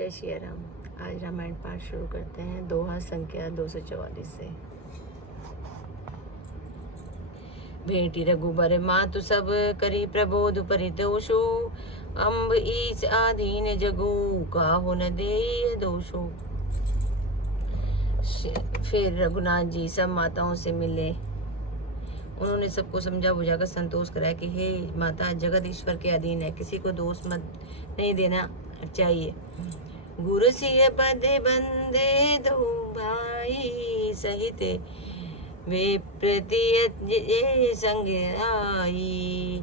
जय श्री राम। आज रामायण पाठ शुरू करते हैं। दोहा संख्या 244 से। भेटी रघुबर मातु सब करी प्रबोध परितोषो, अम्ब ईस आधीन जगु काहु न देय दोषो। फिर रघुनाथ जी सब माताओं से मिले। उन्होंने सबको समझा बुझाकर संतोष कराया कि हे माता, जगत ईश्वर के अधीन है, किसी को दोष मत नहीं देना चाहिए। गुरु सिय पद बंदे दो भाई, सहित वे प्रति संग आई।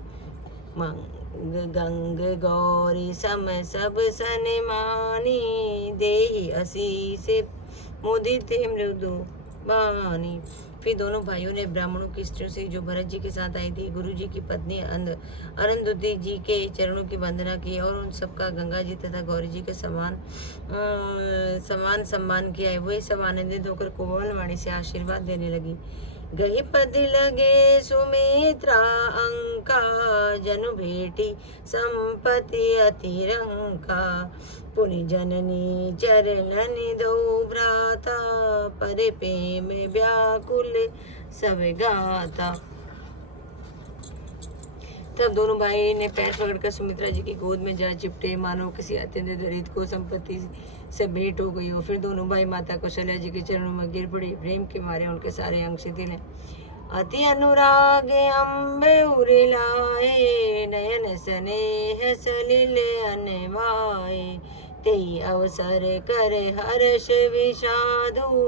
गंग गौरी सम सब सनमानी, देहि आशीष मुदित मृदु बानी। फिर दोनों भाइयों ने ब्राह्मणों की स्त्रियों से जो भरत जी के साथ आई थी, गुरु जी की पत्नी अरुंधति जी के चरणों की वंदना की और उन सबका गंगा जी तथा गौरी जी के समान सम्मान किया। वही सब आनंदित होकर कोमल वाणी से आशीर्वाद देने लगी। गही पद लगे सुमित्रा अंका, जनु भेटी संपत्ति अतिरंका। पुनि जननी चरणनि दो भ्राता, परे प्रेम व्याकुल सब गाता। तब दोनों भाई ने पैर पकड़कर सुमित्रा जी की गोद में जा चिपटे, मानो किसी अत्यंत दरिद्र को संपत्ति से भेंट हो गई हो। फिर दोनों भाई माता कौशल्या जी के चरणों में गिर पड़े। प्रेम के मारे उनके सारे अंग शिथिल हैं। अति अनुराग अम्बे उरिलाए, नयन स्नेह सलिल अनवाए। तेई अवसर करे हर्ष विषादु,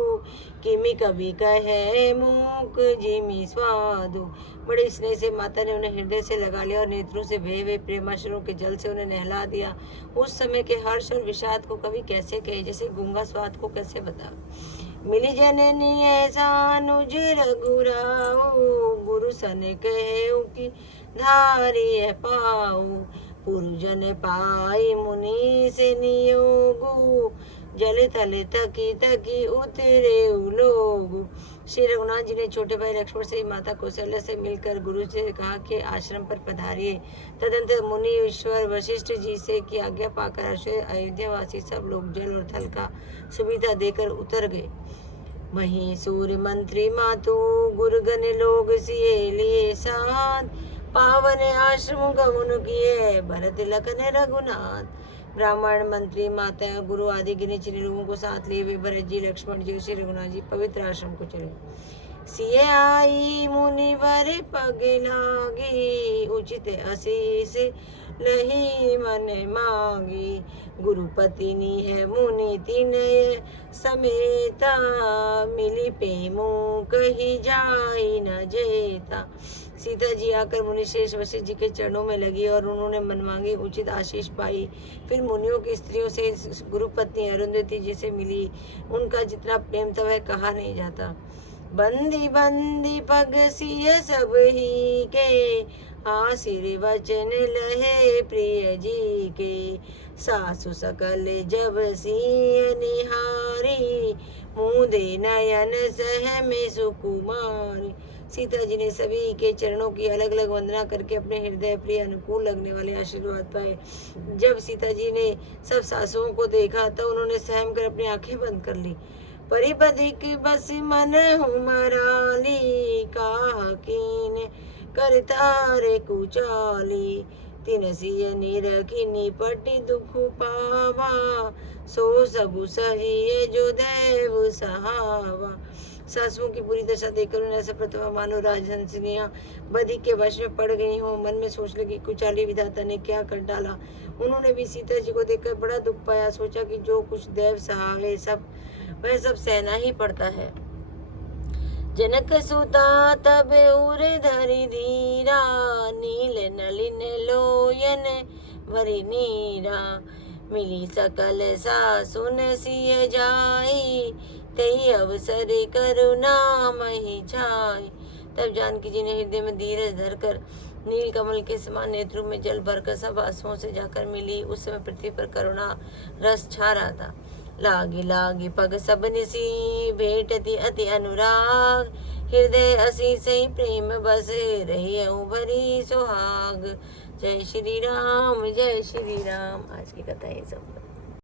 किमि कवि कहे मूक जिमि स्वादु। बड़े स्नेह से माता ने उन्हें हृदय से लगा लिया और नेत्रों से बहे हुए प्रेमाश्रुओं के जल से उन्हें नहला दिया। उस समय के हर्ष और विषाद को कवि कैसे कहे, जैसे गूंगा स्वाद को कैसे बता। मिली जननी ऐसा अनुज रघुराऊ, गुरु सन कहे कि धारी पाऊ। पुरुजन पाई मुनि से नियोगु, जल तल तकी तकी उतरे लोगु। श्री रघुनाथ जी ने छोटे भाई लक्ष्मण से माता कौशल्या से मिलकर गुरु से कहा कि आश्रम पर पधारिए। तदंतर मुनि ईश्वर वशिष्ठ जी से की आज्ञा पाकर अयोध्यावासी सब लोग जल और थल का सुविधा देकर उतर गए। वहीं सूर्य मंत्री मातु गुरुगण लोग सिए लिए साथ, पावन आश्रम गमन किए भरत लखन रघुनाथ। ब्राह्मण मंत्री माता गुरु आदि गिने चुने लोगों को साथ लिए वे भरत जी लक्ष्मण जी श्री रघुनाथ जी पवित्र आश्रम को चले। सिए आई मुनि वर पग लागी, उचित आशीष लही मन मांगी। गुरुपति नी है मुनि तीन समेता, मिली प्रेमो कही जाई न जेता। सीता जी आकर मुनिश्रेष्ठ वशिष्ठ जी के चरणों में लगी और उन्होंने मनमांगी उचित आशीष पाई। फिर मुनियों की स्त्रियों से गुरुपत्नी अरुंधति जी से मिली। उनका जितना प्रेम था वह कहा नहीं जाता। बंदी बंदी पग सिय सब ही के, आशीर वचन लहे प्रिय जी के। सासु सकल जब सिय निहारी, मुदे नयन सह में सुकुमारी। सीता जी ने सभी के चरणों की अलग अलग वंदना करके अपने हृदय प्रिय अनुकूल लगने वाले आशीर्वाद पाए। जब सीता जी ने सब सासुओं को देखा तो उन्होंने सहम कर अपनी आंखें बंद कर ली। परिपदिक बस मन हुमराली, काह कीन करतारे कुचाली। तिन सिय निरखिनी पटि दुख पावा, सो सबु सही जो देव सहावा। सासुओं की बुरी दशा देखकर उन्हें ऐसा प्रथमा मानो राजहंसिनियां बदी के वश में पड़ गई हो। मन में सोच लगी कुचाली विधाता ने क्या कर डाला। उन्होंने भी सीता जी को देखकर बड़ा दुख पाया। सोचा कि जो कुछ देव सहा है वह सब सहना ही पड़ता है। जनक सुता तब उर धरि धीरा, नील नलिन लोयन भरि नीरा। मिली सकल सासुन सिय जाई, तई अवसर करुणा मही छाई। तब जानकी जी ने हृदय में धीरज धरकर नील कमल के समान नेत्रों में जल भरकर सब आंसुओं से जाकर मिली। उस समय पृथ्वी पर करुणा रस छा रहा था। लागी लागी पग सब निसी, भेटती अति अनुराग। हृदय असी से प्रेम बसे, रही भरी सुहाग। जय श्री राम जय श्री राम। आज की कथा ये सब।